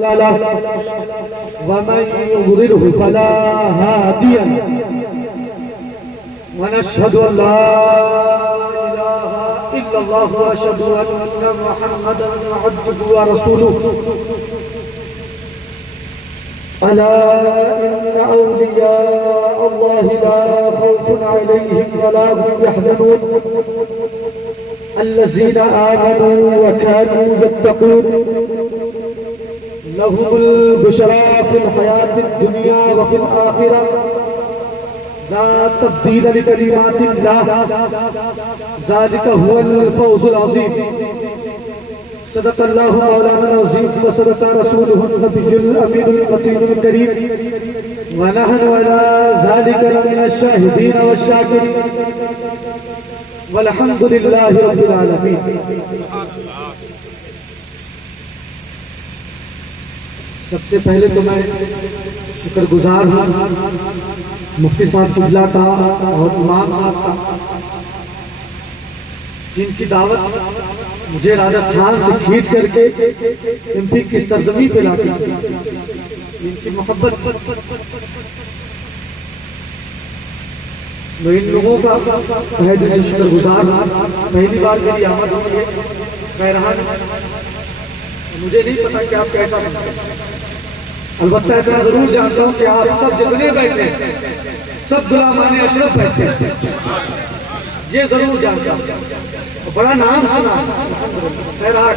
له ومن يضلله فلا هادي له ونشهد أن لا إله إلا الله وأشهد أن محمدا عبده ورسوله ألا إن أولياء الله لا خوف عليهم ولا هم يحزنون الذين آمنوا وكانوا يتقون لهم البشرى في الحياة الدنيا وفي الآخرة لا تبديل لكلمات الله ذلك هو الفوز العظيم صدق الله مولانا العظيم وصدق رسوله النبي الأمين المتين الكريم ونحن على ذلك من الشاهدين والشاكرين والحمد لله رب العالمين. سب سے پہلے تو میں شکر گزار ہوں مفتی صاحب قبلہ کا اور امام صاحب کا جن کی دعوت مجھے راجستھان سے کھینچ کر کے ایم پی کی سرزمین پہ لاتی ان کی محبت میں ان لوگوں کا تہہ دل سے شکر گزار ہوں. پہلی بار میری آمد ہوئی ہے خیرہان. مجھے نہیں پتا کہ آپ کیسا سمجھتے ہیں. البتہ اتنا ضرور جانتا ہوں کہ آپ سب جتنے بیٹھے ہیں سب غلامان اشرف بیٹھے ہیں یہ ضرور جانتا ہوں. بڑا نام سنا خیرات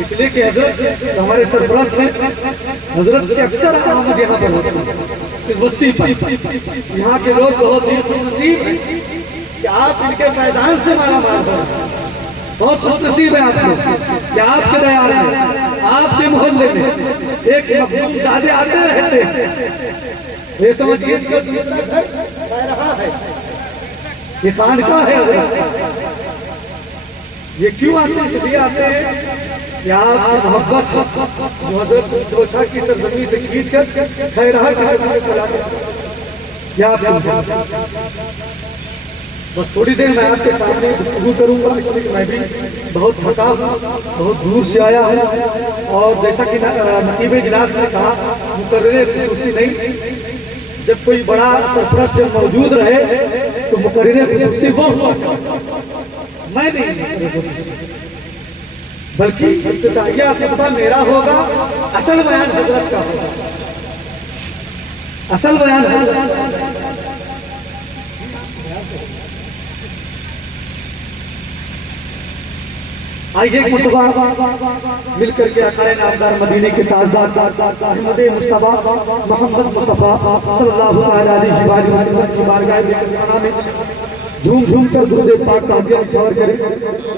اس لیے کہ حضرت ہمارے سرپرست ہیں حضرت کے اکثر آمد یہاں پر ہوتے ہیں اس بستی پر. یہاں کے لوگ بہت ہی خوش نصیب ہیں کہ آپ ان کے فیضان سے مالا مال ہو. بہت خوش نصیب ہے آپ لوگ کہ آپ کے دیار ہیں آپ کے محلے میں ایک مخدوم زادے آتے رہتے ہیں. یہ سمجھئے کہ دوسرا گھر رہا ہے یہ خانقاہ ہے حضرت. یہ کیوں آتے ہیں؟ اس لیے آتے ہیں کہ آپ کی محبت جو حضرت چوچھا کی سرزمین سے کھینچ کر خیرہا کی سرزمین پر لاتے ہیں. کیا آپ سمجھیں؟ بس تھوڑی دیر میں آپ کے سامنے گفتگو کروں گا اس لیے کہ میں بھی بہت تھکا ہوں بہت دور سے آیا ہوں. اور جیسا کہ نقیب اجلاس نے کہا مقرر خصوصی نہیں. جب کوئی بڑا سرپرست جب موجود رہے تو مقرر خصوصی وہ ہوا میں نہیں بلکہ افتتاحیہ خطبہ میرا ہوگا. اصل بیان حضرت کا ہوگا. اصل بیان حضرت آئیے ایک مرتبہ مل کر کے آقائے نامدار مدینے کے تاجدار احمد مصطفیٰ محمد مصطفیٰ صلی اللہ علیہ وسلم کی بارگاہ میں جھوم جھوم کر درود پاک کا حدیہ نچھاور کریں.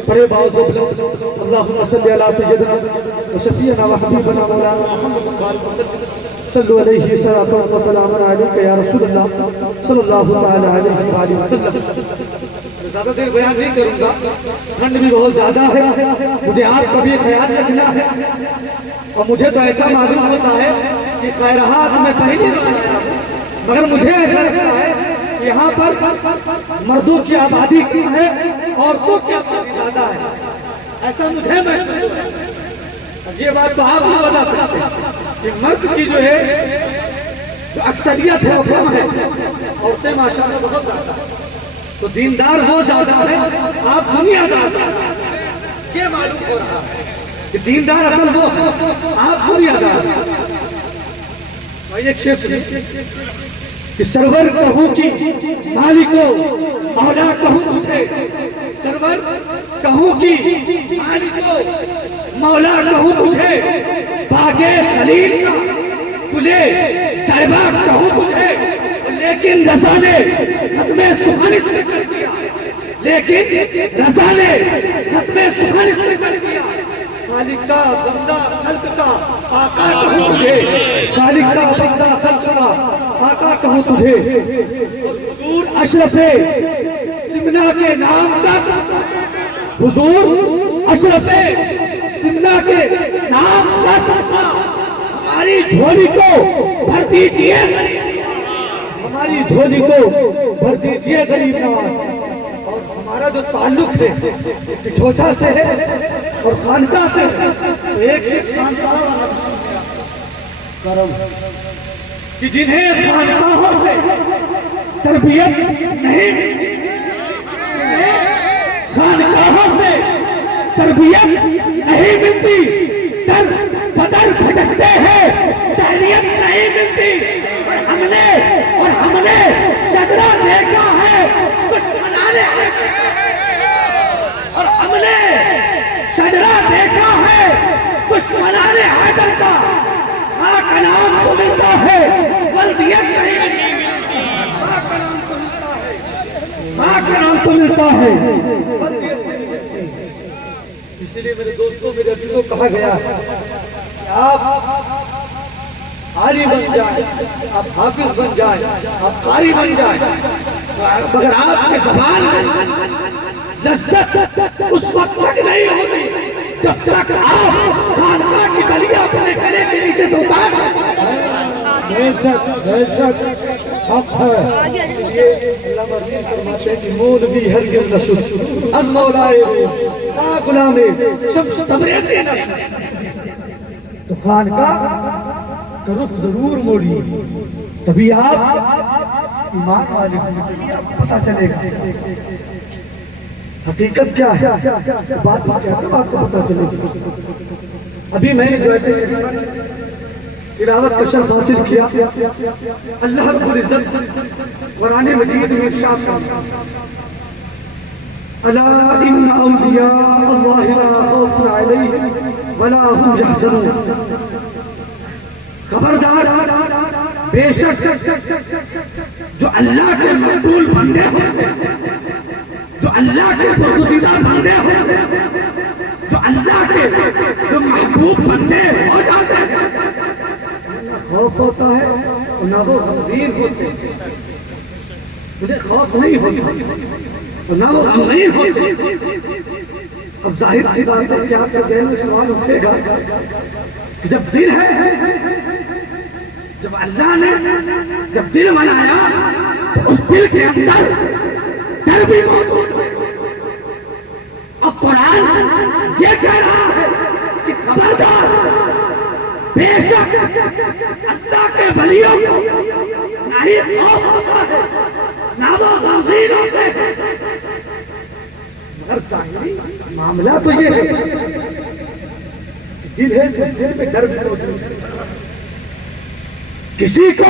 بڑے باوزب اللہم صلی علی سیدنا و شفیعنا و حبیبنا مولانا محمد صلی علیہ وسلم علیکہ یا رسول اللہ صلی اللہ علیہ وسلم. زیادہ دیر بیان نہیں کروں گا. ٹھنڈ بھی بہت زیادہ ہے. مجھے آپ کا بھی خیال رکھنا ہے اور مجھے تو ایسا معلوم ہوتا ہے کہ خیرہات میں پہلی بار آیا ہوں مگر مجھے ایسا لگتا ہے کہ یہاں پر مردوں کی آبادی کم ہے عورتوں کی آبادی زیادہ ہے. ایسا مجھے محسوس ہوتا ہے. یہ بات تو آپ بھی بتا سکتے ہیں کہ مرد کی جو ہے جو اکثریت ہے وہ کم ہے عورتیں ماشاءاللہ بہت زیادہ ہے. تو دیندار وہ زیادہ ہے آپ دنیا دار یہ معلوم ہو رہا ہے کہ دیندار اصل وہ آپ دنیا دار. ایک شیخ سنیں کہ سرور کہوں کی مالکو مولا کہوں تجھے. سرور کہوں کی مالکو مولا کہوں تجھے. باغے خلیل کا کلے صاحبہ کہوں تجھے. لیکن رضا نے ختم سخن اس میں کر دیا. لیکن رضا نے ختم سخن اس میں کر دیا. خالق کا بندہ خلق کا آقا کہوں تجھے. خالق کا بندہ خلق کا آقا کہوں تجھے. حضور اشرف سمنا کے نام کا حضور اشرف سمنا کے نام کا صدقہ ہماری جھولی کو بھر دیجئے. ہماری جھولی کو بھر دیجئے غریب نواز. اور ہمارا جو تعلق ہے چوچھا سے ہے اور خانقاہ سے ہے. تو ایک شیخ خانقاہ والا کہ جنہیں خانقاہوں سے تربیت نہیں ملتی، خانقاہوں سے تربیت نہیں ملتی، در بدر بھٹکتے ہیں، شہریت نہیں ملتی، اور ہم نے شجرہ دیکھا ہے دشمنانے اور ہم نے شجرہ دیکھا ہے دشمنانے حیدر کا، ماں کا نام تو ملتا ہے ولدیت نہیں ملتی، ماں کا نام تو ملتا ہے، ماں کا نام تو ملتا ہے ولدیت نہیں ملتی۔ اسی لیے میرے دوستوں میرے عزیزوں کہا گیا کہ آپ عالم بن جائیں، آپ حافظ بن جائیں، آپ قاری بن جائیں، مگر آپ کے زبان میں لذت اس وقت تک نہیں ہوتی جب تک آپ خانقاہ کی گلیاں اپنے گلے کے نیچے سے اتار حق ہے۔ اس لیے اللہ مرحوم فرماتے ہیں کہ مولوی ہرگز نہ شد از مولائے تا غلام شمس تبریزی نہ شد۔ تو خانقاہ کا رخ ضرور موڑیے، تبھی آپ ایمان والے ہوں، تبھی آپ کو پتہ چلے گا حقیقت کیا ہے، بات کیا ہے، آپ کو پتہ چلے گا۔ ابھی میں نے جو تلاوت کا شرف حاصل کیا، اللہ رب العزت قرآن مجید میں ارشاد فرماتا ہے الا ان اولیاء اللہ لا خوف علیہم ولا هم يحزنون، خبردار بے شک جو اللہ کے مقبول بندے ہوتے، جو اللہ کے برگزیدہ بندے ہوتے، جو اللہ کے جو محبوب بندے ہو جاتے ہیں، نہ خوف ہوتا ہے اور نہ وہ غمگین ہوتے، مجھے خوف نہیں ہوتا اور نہ وہ غمگین ہوتے۔ اب ظاہر سی بات ہے کہ آپ کے ذہن میں سوال اٹھے گا کہ جب دل ہے، جب اللہ نے جب دل بنایا تو اس دل کے اندر ڈر بھی موجود ہے، اور قرآن یہ کہہ رہا ہے کہ خبردار بے شک اللہ کے ولیوں کو نہ ہی خوف ہوتا ہے نہ وہ غمگین ہوتے ہیں، مگر ظاہری معاملہ تو یہ ہے دل ہے تو دل میں ڈر بھی موجود ہے۔ کسی کو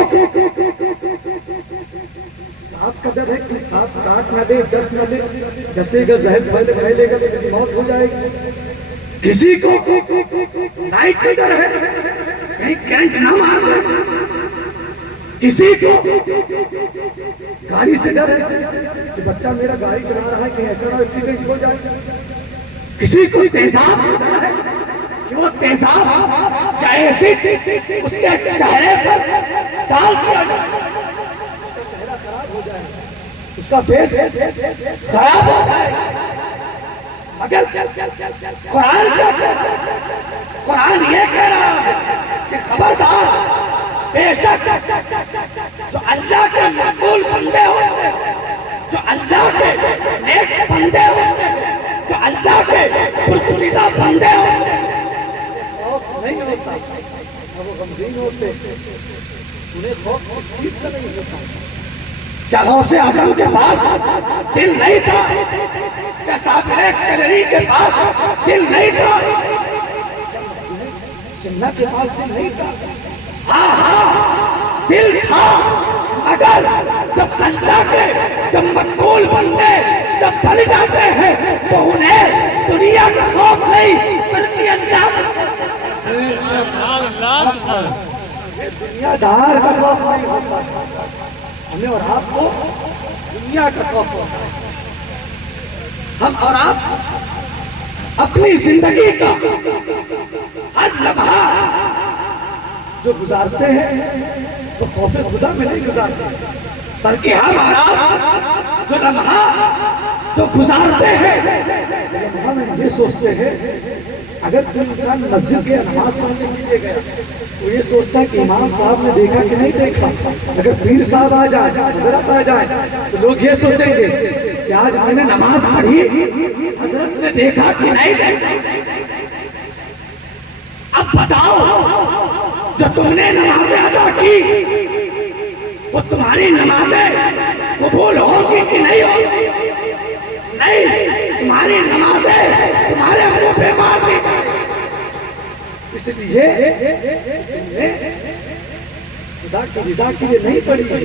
سانپ کا ڈر ہے کہ سانپ کاٹ نہ دے، ڈس نہ دے، ڈسے گا زہر پھیلے گا تو موت ہو جائے گی۔ کسی کو لائٹ کا ڈر ہے کہیں کرنٹ نہ مار دے، کسی کو گاڑی سے ڈر ہے کہ بچہ میرا گاڑی چلا رہا ہے کہیں ایسا نہ ایکسیڈنٹ ہو جائے، کسی کو تیزاب کا ڈر ہے کہ وہ تیزاب کا ایسڈ اس کے چہرے پر ڈال دیا جائے، اس کا چہرہ خراب ہو جائے، اس کا فیس خراب ہو جائے۔ مگر قرآن کیا کہہ رہا ہے؟ قرآن یہ کہہ رہا ہے کہ خبردار بے شک جو اللہ کے مقبول بندے ہوتے ہیں، جو اللہ کے نیک بندے ہوتے ہیں، جو اللہ کے برگزیدہ بندے ہوتے ہیں، خوف نہیں ہوتا، وہ غمگین ہوتے، انہیں خوف اس چیز کا نہیں ہوتا۔ کیا غوث اعظم کے پاس دل نہیں تھا؟ کیا صابر کلری کے پاس دل نہیں تھا؟ سمنا کے پاس دل نہیں تھا؟ ہاں دل تھا، مگر جب اللہ کے جب مقبول بندے جب بن جاتے ہیں تو انہیں دنیا کا خوف نہیں بلکہ اللہ کا دنیا دار کا خوف نہیں ہوتا، ہمیں اور آپ کو دنیا کا خوف ہوتا ہے۔ ہم اور آپ اپنی زندگی کا ہر لمحہ جو گزارتے ہیں وہ خوف خدا میں نہیں گزارتے، بلکہ ہم اور آپ جو لمحہ جو گزارتے ہیں لمحہ میں یہ سوچتے ہیں اگر کوئی انسان مسجد کے نماز پڑھنے کے لیے گیا تو یہ سوچتا ہے کہ امام صاحب نے دیکھا کہ نہیں دیکھا، اگر پیر صاحب آ جائے، حضرت آ جائے تو لوگ یہ سوچیں گے کہ آج میں نے نماز پڑھی حضرت نے دیکھا کہ نہیں دیکھا۔ اب بتاؤ جو تم نے نمازیں ادا کی وہ تمہاری نمازیں قبول ہوگی کہ نہیں ہوگی؟ نہیں، تمہاری نمازیں تمہارے منہ پہ مار دی جائیں گی۔ اس لیے تم نے خدا کی رضا کے لیے نہیں پڑھی، تم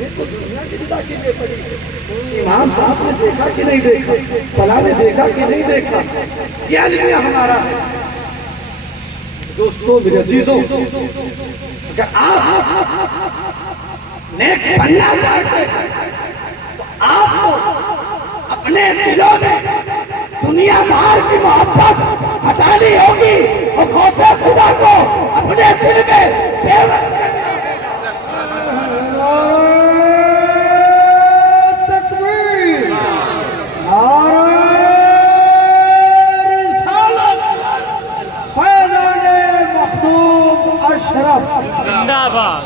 نے تو دنیا کی رضا کے لیے پڑھی۔ امام صاحب نے دیکھا کہ نہیں دیکھا، فلاں نے دیکھا کہ نہیں دیکھا، یہ علمیہ ہمارا ہے۔ دوستو میرے عزیزوں، اگر آپ نیک بننا چاہتے ہیں تو آپ کو اپنے دلوں میں دنیا دار کی محبت ہٹانی ہوگی اور خوف خدا کو اپنے دل میں بے وقت کرنا ہوگا۔ تکبیر، نعرہ رسالت، فیضان مخدوم اشرف زندہ باد۔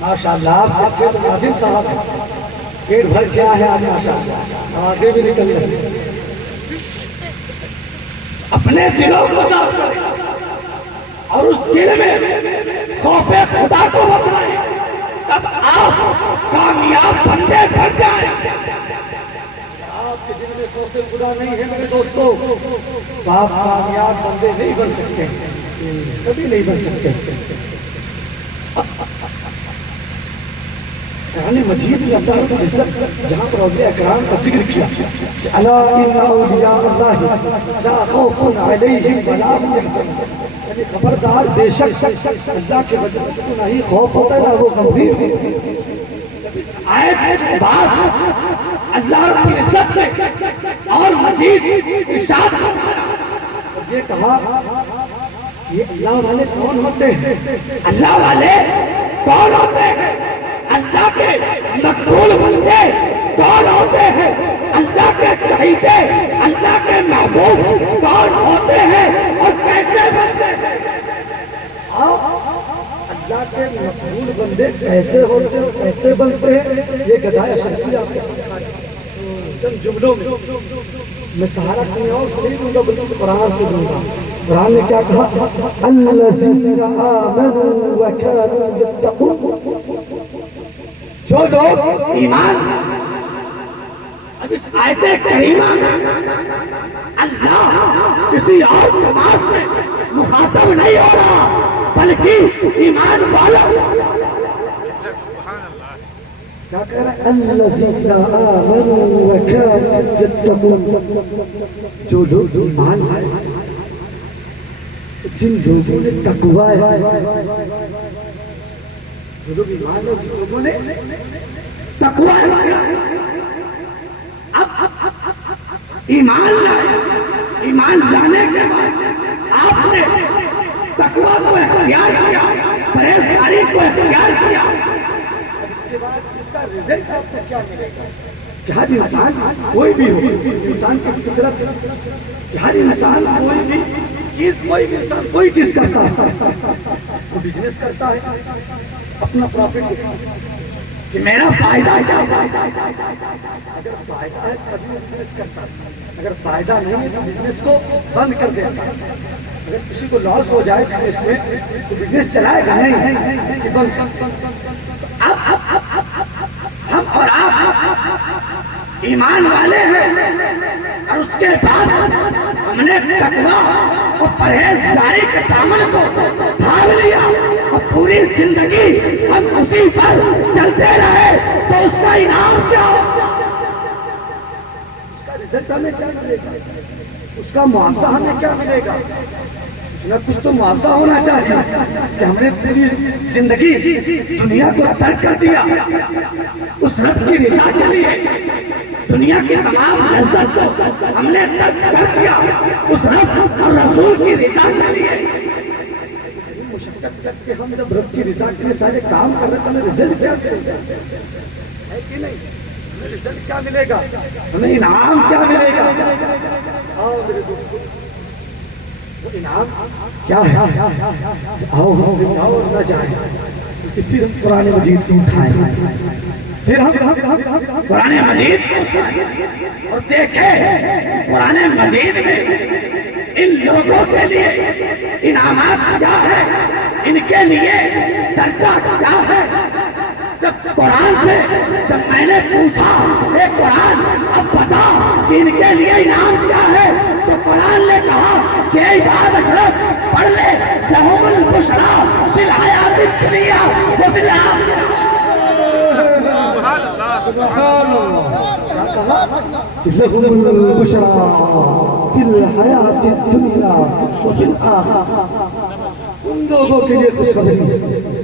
ماشاءاللہ آپ سچے تو ناظم صاحب ہیں، پیٹ بھر کیا ہے آپ ماشاءاللہ، آوازیں بھی نکل رہی ہیں۔ اپنے دلوں کو صاف کریں اور اس دل میں خوف خدا کو بسائیں، تب آپ کامیاب بندے بن جائیں۔ آپ کے دل میں خوف خدا نہیں ہے میرے دوستو تو آپ کامیاب بندے نہیں بن سکتے، کبھی نہیں بن سکتے۔ قرآن مجید میں اللہ رب العزت جہاں پر اولیاء اکرام کا ذکر کیا کہ الا ان اولیاء اللہ لا خوف علیہم ولا هم يحزنون، یعنی خبردار بے شک اللہ کے وجہ کو نہ ہی خوف ہوتا ہے نہ وہ گمبھیر ہوتا ہے۔ اس آیت کے بعد اللہ رب العزت نے اور مزید ارشاد فرمایا اور یہ کہا یہ اللہ والے کون ہوتے ہیں؟ اللہ والے کون ہوتے ہیں؟ اللہ کے مقبول بندے کون ہوتے ہیں؟ اللہ کے چاہیے اللہ کے محبوب کون ہوتے ہیں اور کیسے بنتے ہیں؟ اللہ کے مقبول بندے کیسے ہوتے ہیں، کیسے بنتے ہیں، یہ گدائے اشرفی آپ کو سمجھا رہے ہیں چند جملوں میں سہارا کہیں اور سے نہیں دوں گا بلکہ قرآن سے دوں گا۔ قرآن نے کیا کہا؟ الذین آمنوا وکانوا یتقون، جو لوگ ایمان، اب اس آیت کریمہ میں اللہ کسی اور جماعت سے مخاطب نہیں ہو رہا بلکہ ایمان والا کیا کہہ رہا ہے؟ الذین آمنوا وکانوا یتقون، جو لوگ ایمان لائے، جن لوگوں نے تقوی ہے، جو لوگ ایمان ہے جن لوگوں نے تقوی ہے۔ اب ایمان لائے، ایمان لانے کے بعد آپ نے تقوی کو اختیار کیا، پرہیزگاری کو اختیار کیا، اب اس کے بعد اس کا رزلٹ آپ کو کیا ملے گا؟ کہ ہر انسان کوئی بھی ہو، انسان کی فطرت ہے کہ ہر انسان کوئی بھی چیز، کوئی بھی انسان کوئی چیز کرتا ہے، وہ بزنس کرتا ہے اپنا پروفٹ کہ میرا فائدہ کیا ہے، اگر فائدہ ہے تبھی وہ بزنس کرتا ہے، اگر فائدہ نہیں ہے تو بزنس کو بند کر دیتا ہے۔ اگر کسی کو لاس ہو جائے بزنس میں تو بزنس چلائے گا نہیں کہ بند۔ اب ہم اور آپ ایمان والے ہیں اور اس کے بعد ہم نے تقوی اور پرہیزگاری کے دامن کو تھام لیا اور پوری زندگی ہم اسی پر چلتے رہے تو اس کا انعام کیا ہوگا؟ اس کا رزلٹ ہمیں کیا ملے گا؟ اس کا معاوضہ ہمیں کیا ملے گا؟ کچھ نہ کچھ تو معاوضہ ہونا چاہیے کہ ہم نے پوری زندگی دنیا کو ترک کر دیا، اس رب کی رضا کے لیے دنیا کی تمام لذت کو ہم نے ترک کر دیا اس رب اور رسول کی رضا کے لیے۔ مشقت کر کے ہم جب رب کی رضا کے لیے سارے کام کر رہے تو ہمیں رزلٹ کیا ملے گا؟ ہے کہ نہیں؟ ہمیں رزلٹ کیا ملے گا؟ ہمیں انعام کیا ملے گا؟ آؤ میرے دوستو، وہ انعام کیا ہے؟ آؤ ہم دکھاؤ اور نہ جائیں، پھر ہم قرآن مجید کو اٹھائیں، پھر ہم قرآن مجید کو اٹھائیں اور دیکھیں قرآن مجید میں ان لوگوں کے لیے انعامات کیا ہے، ان کے لیے درجہ کیا ہے؟ جب قرآن سے جب میں نے پوچھا اے قرآن اب بتا کہ ان کے لیے انعام کیا ہے، تو قرآن نے کہا کہ اے عباد اشرف پڑھ لے لہم البشریٰ فی الحیات الدنیا وفی الآخرہ. لهم البشرى في الحياة الدنيا وفي الآخرة. ان لوگوں کے لیے خوشخبری